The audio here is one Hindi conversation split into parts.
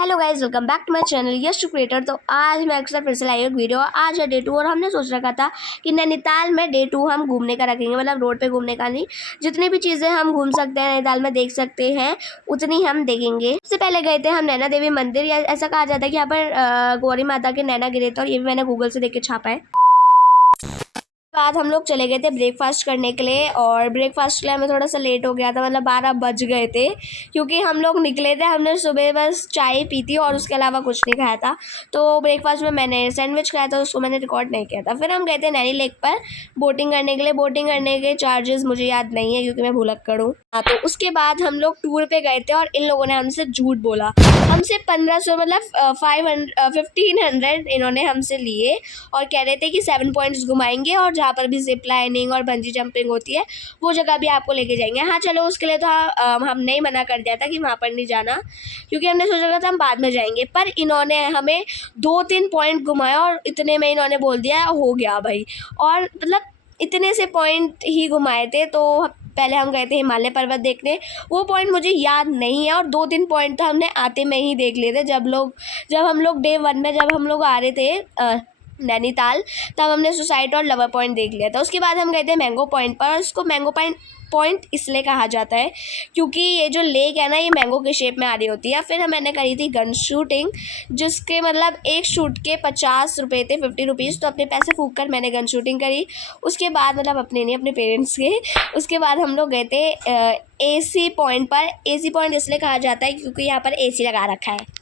Hello guys, welcome back to my channel Yash creator. तो आज मैं अक्सर फिर से लाई एक वीडियो। आज है डे 2 और हमने सोच रखा था कि नैनीताल में डे 2 हम घूमने का रखेंगे, मतलब रोड पे घूमने का नहीं, जितनी भी चीज़ें हम घूम सकते हैं नैनीताल में देख सकते हैं उतनी हम देखेंगे। सबसे पहले गए थे हम नैना देवी मंदिर, या ऐसा कहा जाता है कि यहाँ पर गौरी माता के नैना गिरे थे, और ये भी मैंने गूगल से देख के छापा है। बाद हम लोग चले गए थे ब्रेकफास्ट करने के लिए, और ब्रेकफास्ट के लिए हमें थोड़ा सा लेट हो गया था, मतलब 12 बज गए थे, क्योंकि हम लोग निकले थे। हमने सुबह बस चाय पी थी और उसके अलावा कुछ नहीं खाया था। तो ब्रेकफास्ट में मैंने सैंडविच खाया था, उसको मैंने रिकॉर्ड नहीं किया था। फिर हम गए थे नैनी लेक पर बोटिंग करने के लिए। बोटिंग करने के चार्जेस मुझे याद नहीं है क्योंकि मैं भुलक्कड़ हूँ। हाँ, तो उसके बाद हम लोग टूर पे गए थे और इन लोगों ने हमसे झूठ बोला। हमसे 1500 मतलब 1500 इन्होंने हमसे लिए, और कह रहे थे कि 7 पॉइंट्स घुमाएंगे, और जहाँ पर भी जिप लाइनिंग और बंजी जंपिंग होती है वो जगह भी आपको लेके जाएंगे। हाँ चलो, उसके लिए तो हमने ही मना कर दिया था कि वहाँ पर नहीं जाना, क्योंकि हमने सोचा था हम बाद में जाएंगे। पर इन्होंने हमें 2-3 पॉइंट घुमाया, और इतने में इन्होंने बोल दिया हो गया भाई। और मतलब इतने से पॉइंट ही घुमाए थे। तो पहले हम गए थे हिमालय पर्वत देखने, वो पॉइंट मुझे याद नहीं है, और 2-3 पॉइंट तो हमने आते में ही देख लिए थे। जब हम लोग डे 1 में जब हम लोग आ रहे थे नैनीताल, तब हमने सुसाइड और लवर पॉइंट देख लिया था। उसके बाद हम गए थे मैंगो पॉइंट पर, और उसको मैंगो पॉइंट इसलिए कहा जाता है क्योंकि ये जो लेक है ना, ये मैंगो के शेप में आ रही होती है। फिर मैंने करी थी गन शूटिंग, जिसके मतलब एक शूट के 50 रुपये थे, 50 रुपीज़। तो अपने पैसे फूंक कर मैंने गन शूटिंग करी। उसके बाद मतलब अपने नहीं, अपने पेरेंट्स के। उसके बाद हम लोग गए थे AC पॉइंट पर। AC पॉइंट इसलिए कहा जाता है क्योंकि यहाँ पर AC लगा रखा है।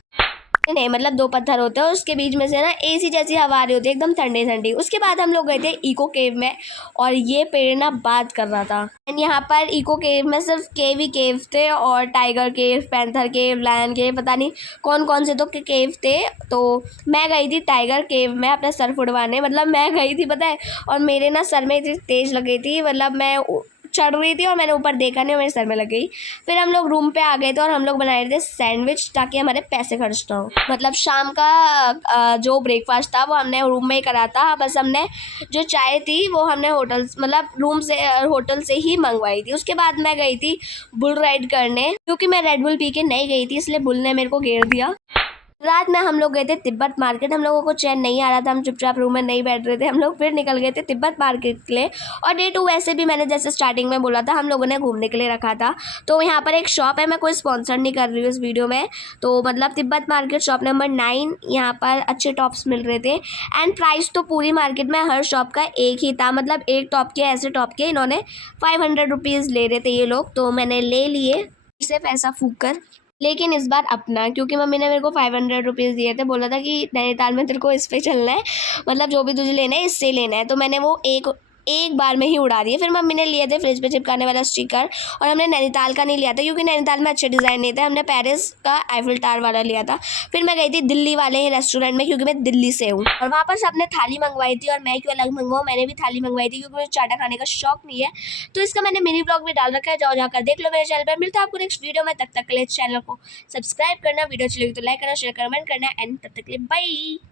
नहीं, मतलब 2 पत्थर होते हैं, उसके बीच में से ना AC जैसी हवा आ रही होती है, एकदम ठंडी ठंडी। उसके बाद हम लोग गए थे इको केव में, और ये पेड़ ना बात कर रहा था। एंड यहाँ पर इको केव में सिर्फ केव ही केव थे, और टाइगर केव, पैंथर केव, लायन केव, पता नहीं कौन कौन से तो केव थे। तो मैं गई थी टाइगर केव में अपना सर फुड़वाने, मतलब मैं गई थी पता है, और मेरे ना सर में इतनी तेज़ लग गई थी, मतलब मैं चढ़ रही थी और मैंने ऊपर देखा नहीं और मेरे सर में लग गई। फिर हम लोग रूम पे आ गए थे, और हम लोग बना रहे थे सैंडविच ताकि हमारे पैसे खर्च ना हो। मतलब शाम का जो ब्रेकफास्ट था वो हमने रूम में ही करा था। बस हमने जो चाय थी वो हमने होटल से ही मंगवाई थी। उसके बाद मैं गई थी बुल राइड करने, क्योंकि मैं रेड बुल पी के नहीं गई थी, इसलिए बुल ने मेरे को घेर दिया। रात में हम लोग गए थे तिब्बत मार्केट। हम लोगों को चैन नहीं आ रहा था, हम चुपचाप रूम में नहीं बैठ रहे थे। हम लोग फिर निकल गए थे तिब्बत मार्केट के लिए। और डे 2 वैसे भी मैंने जैसे स्टार्टिंग में बोला था, हम लोगों ने घूमने के लिए रखा था। तो यहाँ पर एक शॉप है, मैं कोई स्पॉन्सर नहीं कर रही हूँ इस वीडियो में। तो मतलब तिब्बत मार्केट शॉप नंबर 9, यहाँ पर अच्छे टॉप्स मिल रहे थे। एंड प्राइस तो पूरी मार्केट में हर शॉप का एक ही था, मतलब एक टॉप के, ऐसे टॉप के इन्होंने 500 रुपीज़ ले रहे थे ये लोग। तो मैंने ले लिए सिर्फ ऐसा फूक कर, लेकिन इस बार अपना, क्योंकि मम्मी ने मेरे को 500 रुपीज़ दिए थे। बोला था कि नैनीताल में तेरे को इस पे चलना है, मतलब जो भी तुझे लेना है इससे लेना है। तो मैंने वो एक बार में ही उड़ा दिए। फिर मम्मी ने लिए थे फ्रिज पे चिपकाने वाला स्टिकर, और हमने नैनीताल का नहीं लिया था क्योंकि नैनीताल में अच्छे डिज़ाइन नहीं थे। हमने पेरिस का आईफिल टावर वाला लिया था। फिर मैं गई थी दिल्ली वाले रेस्टोरेंट में, क्योंकि मैं दिल्ली से हूँ, और वहाँ पर सबने थाली मंगवाई थी, और मैं क्यों अलग मंगवाऊँ, मैंने भी थाली मंगवाई थी क्योंकि मुझे चाटा खाने का शौक नहीं है। तो इसका मैंने मिनी ब्लॉग भी डाल रखा है, जाओ जाकर देख लो मेरे चैनल पर। मिलता है आपको नेक्स्ट वीडियो में, तब तक के लिए चैनल को सब्सक्राइब करना, वीडियो अच्छी लगी तो लाइक करना, शेयर करना, कमेंट करना, एंड तब तक के लिए बाय।